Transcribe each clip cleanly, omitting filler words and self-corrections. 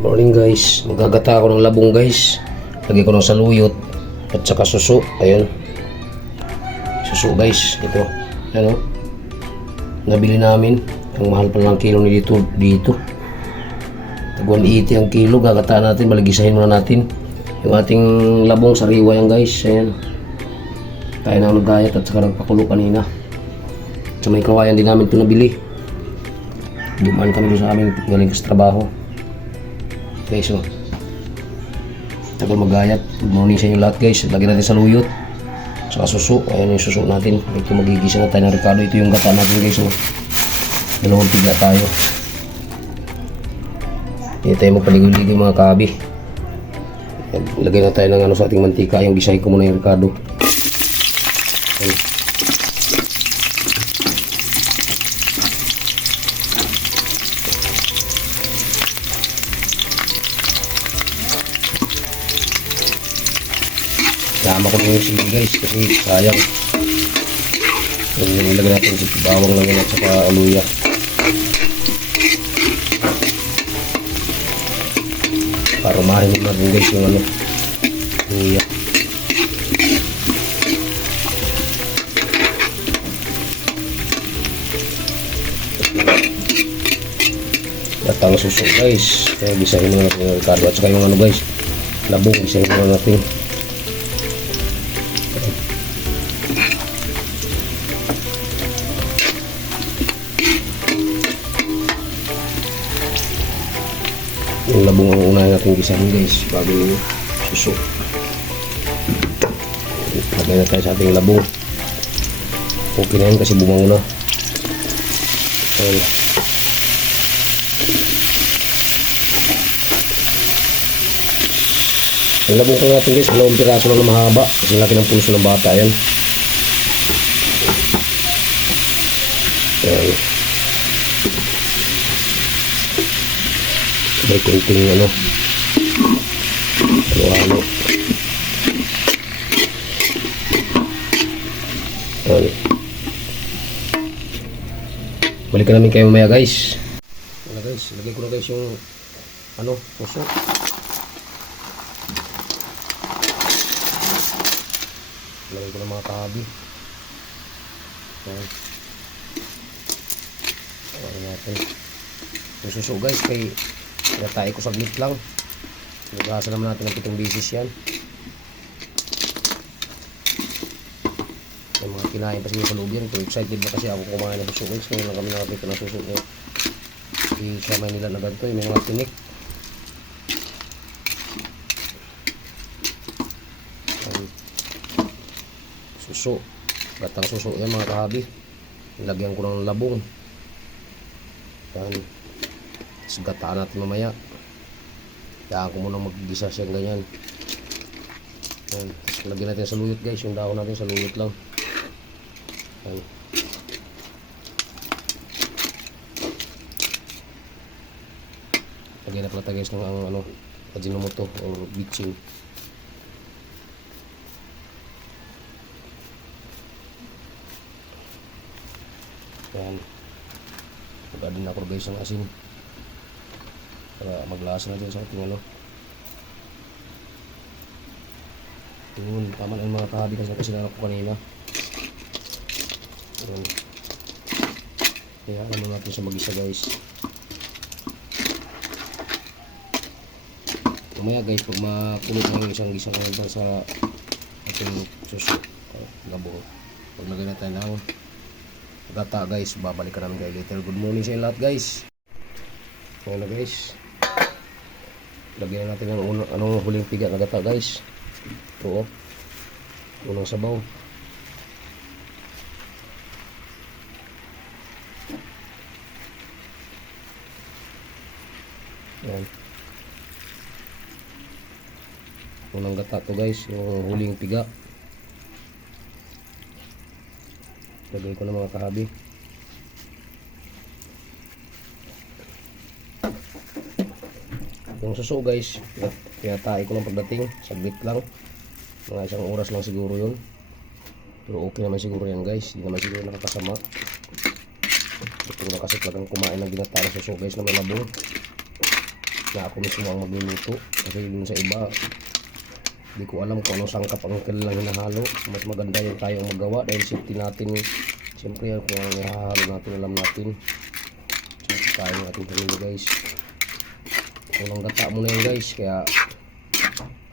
Morning guys, magagata ako ng labong guys. Lagay ko ng saluyot at saka suso. Ayun. Suso guys, ito. Ano? Nabili namin. Ang mahal pa lang kilo ni dito. Tag 180 ang kilo. Gagataan natin, baligisahin muna natin. Yung ating labong sariwa yan guys. Ayan. Tayo na nagayat at saka nagpakulo kanina. Sa may kawayan din namin ito nabili. Dumaan kami doon sa aming galing sa trabaho. Okay, so tagal magayat. Good morning sa inyo lahat guys. Lagyan natin sa luyot saka suso. Ayan yung suso natin. Ito magigisa na tayo ng ricado. Ito yung gata natin guys. So, dalawang tiga tayo. Hindi tayo magpaligoy-ligoy mga kabi. Lagay na tayo ng ano sa ating mantika. Yung gisahin ko muna yung ricado. Ayan. Sama ko na yung sili guys kasi sayang. Yung nilagay natin bawang lang yun at saka aluya. Para umahin natin guys yung ano, aluya. Datang suso guys. Kaya gisahin mo natin yung ricado at saka yung ano guys, labong gisahin mo natin. Yung labong ang unahin natin gisahin guys bago yung suso. Lagay na tayo sa ating labong. Okay na yun kasi bumango na. Ayan. Yung labong ko natin guys, dalawang piraso lang na mahaba kasi laki ng pulso ng bata yan. Ayan. May kunting ano, halo-halo. Balikan namin kayo mamaya guys. Wala guys, lagay ko na guys yung ano, puso. Lagay ko na mga kahabi. Ayan. Ayan natin. Yung suso guys, kay natay ko saglit lang. Nagasa naman natin ng 7 bisis yan. May mga kinain pa siya sa loob yan. So excited na kasi ako kumain ng suso guys. Ngayon lang kami nakapita ng suso ko. Isama nila na ganito. May mga tinik. Suso. Gatang suso yan mga kahabi. Nilagyan ko ng labong. Yan. Tapos gataan natin mamaya. Kaya ko muna mag-gisa siyang ganyan. Yan. Tapos lagyan natin sa luyot guys. Yung dahon natin sa luyot lang. Yan. Lagyan na pala tayo guys ng ano, Ajinomoto or bitchin. Yan. Pagka din ako guys ng asin. Para maglasa na din sa ating ano. Yun, tama na yung mga kahabi kasi sinanap ko kanina. Yun. Kaya ano natin siya mag-isa guys. Kumaya guys, pag makulot na yung isang gisang ngayon sa ating suso. Labong. Pag lagay na tayo ng gata guys, babalikan namin kayo later. Good morning sa inyo lahat guys. Ayan na guys. Lagyan natin ng anong huling piga na gata guys. Ito unang sabaw. Ayan. Unang gata to guys, yung huling piga. Lagay ko ng mga kahabi. Yung suso guys, tinatay ko lang pagdating, saglit lang, mga 1 oras lang siguro yun. Pero okay naman siguro yan guys, hindi naman siguro nakakasama. Ito na kasi talagang kumain ng ginatara suso guys na malabong. na ako mismo ang magluluto. Kasi yun sa iba, hindi ko alam kung anong sangkap ang kanilang hinahalo. Mas maganda yung tayo ang magawa dahil safety natin. Siyempre kung anong ihahalo natin, alam natin. Siyempre tayo ng ating pamilya guys. Unang gata muna yun guys, kaya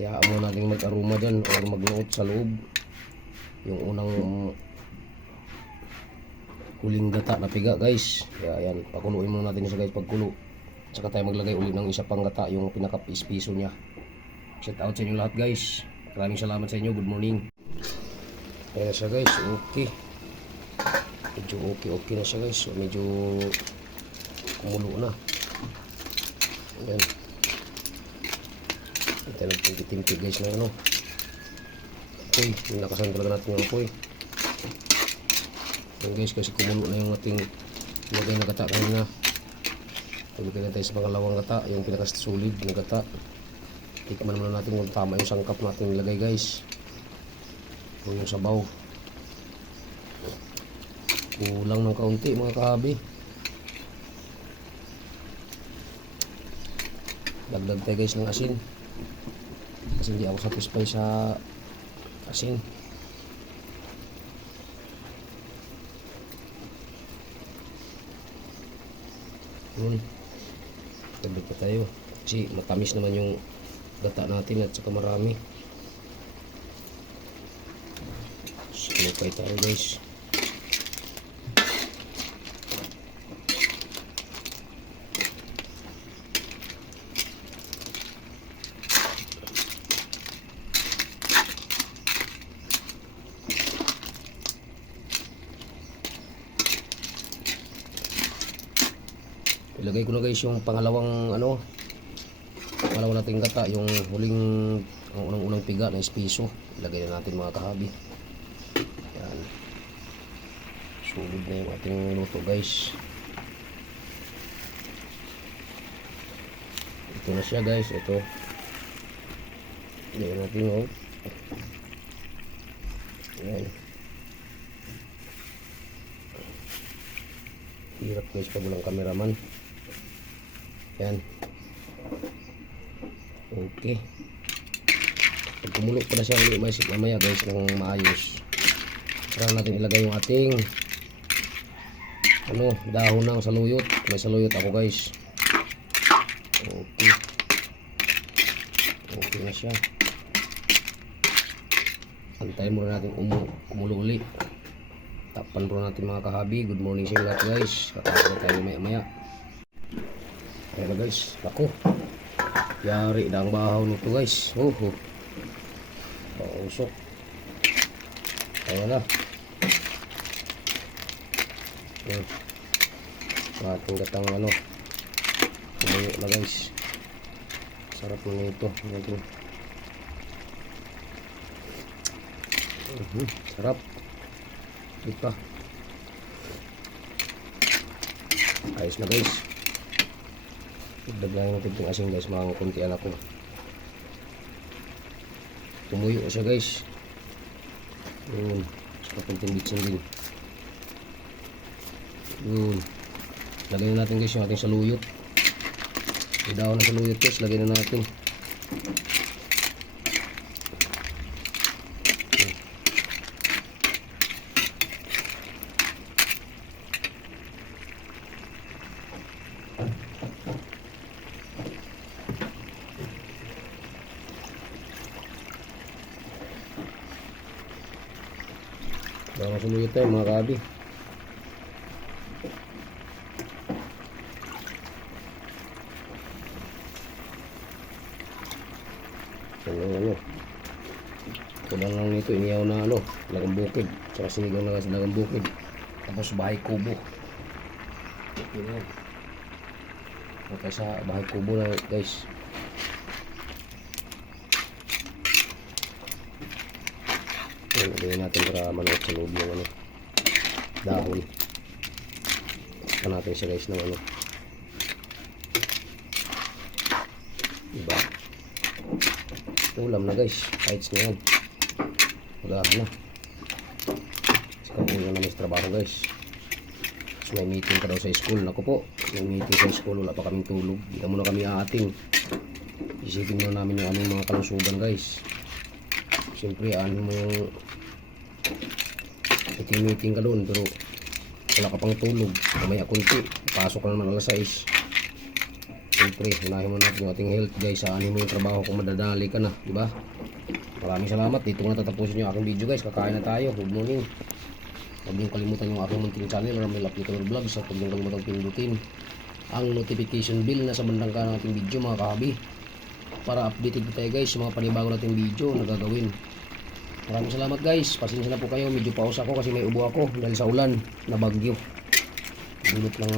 hayaan mo natin mag-aroma dyan o magluot sa loob. Yung unang huling gata na piga guys. Kaya yan, pakuluin muna natin siya guys pagkulo. Saka tayo maglagay ulit ng isa pang gata, yung pinaka-piso niya. Shout out sa inyo lahat guys. Maraming salamat sa inyo. Good morning. Ayan na siya guys. Okay. Medyo okay na siya guys. So, medyo kumulo na. Ayan. Ito nagtimpi guys ng ano. Apoy. Nakasan talaga natin yung apoy. Ayan guys, kasi kumulo na yung ating lagay na gata kanina. Pagkakita tayo sa pangalawang gata. Yung pinakasulid na gata. Tikman muna natin kung tama yung sangkap natin nilagay guys. Kung yung sabaw. Kulang ng kaunti mga kahabi. Dagdag tayo guys ng asin. Kasi hindi ako satisfy sa asin. Dagdag pa tayo. Kasi matamis naman yung gata natin at saka marami. Sinupay tayo guys. Ilagay ko na guys yung pangalawang pangalawa natin gata, yung unang piga na espiso. Ilagay na natin mga kahabi. Yan. Sulit na yung ating luto guys. Ito na siya guys. Ito. Ilagay natin Yan. Hirap guys pag walang cameraman. Yan. Okay. Pag kumulo pa na siya ulit mamaya guys ng maayos, saka natin ilagay yung ating dahon ng saluyot. May saluyot ako guys. Okay. Okay na siya. Antayin muna natin kumulo ulit. Takpan muna natin mga kahabi. Good morning sa lahat guys. Kakain na tayo maya. Ayan na guys. Ako. Yari na ang bahaw nito guys. Pausok. Ayan na. Ating gatang kumulo na guys. Sarap na ito. Sarap. Ito. Ayos na guys. Dagdagan natin itong asin guys, mga kuntian ako. Tumuyo siya guys. Yun. Saka kunting bitsin din. Yun. Lagay na natin guys yung ating saluyot. Idaw na saluyot guys, lagay na natin. Baka masuluyot tayo mga kabi. Kulang lang nito, iniyaw na lagang bukid. Tsaka sinigaw na sa lagang bukid. Tapos bahay kubo. Okay na yan. Okay sa bahay kubo na guys. Lagyan natin para manuot sa loob yung dahon. Saka natin siya guys ng diba? Ulam na guys. Heights na yan. Magahan na. Saka kung yun na may trabaho guys. may meeting ka daw sa school. Naku po, may meeting sa school, wala pa kaming tulog. Hindi na muna kami aating. Isipin muna namin yung aming mga kalusugan guys. Siyempre, ano mo yung meeting ka doon, pero wala ka pang tulog. Mamaya kunti, pasok ka naman alas 6. Siyempre, unahin mo natin yung ating health guys. Ano mo yung trabaho kung madadali ka na, di ba? Maraming salamat. Dito ko na tatapusin yung aking video guys. Kakain na tayo. Good morning. Huwag niyong kalimutan yung aking munting channel, Ramil Applicable Vlogs, at huwag niyong kalimutan pindutin ang notification bell na sa bandang kanan ng ating video mga kahabi, para updated tayo guys sa mga panibago nating video na gagawin. Maraming salamat guys. Pasensya na po kayo, medyo pause ako kasi may ubo ako dahil sa ulan na bagyo. Dulot ng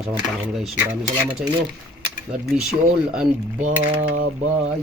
masamang panahon guys. Maraming salamat sa inyo. God bless you all and bye-bye.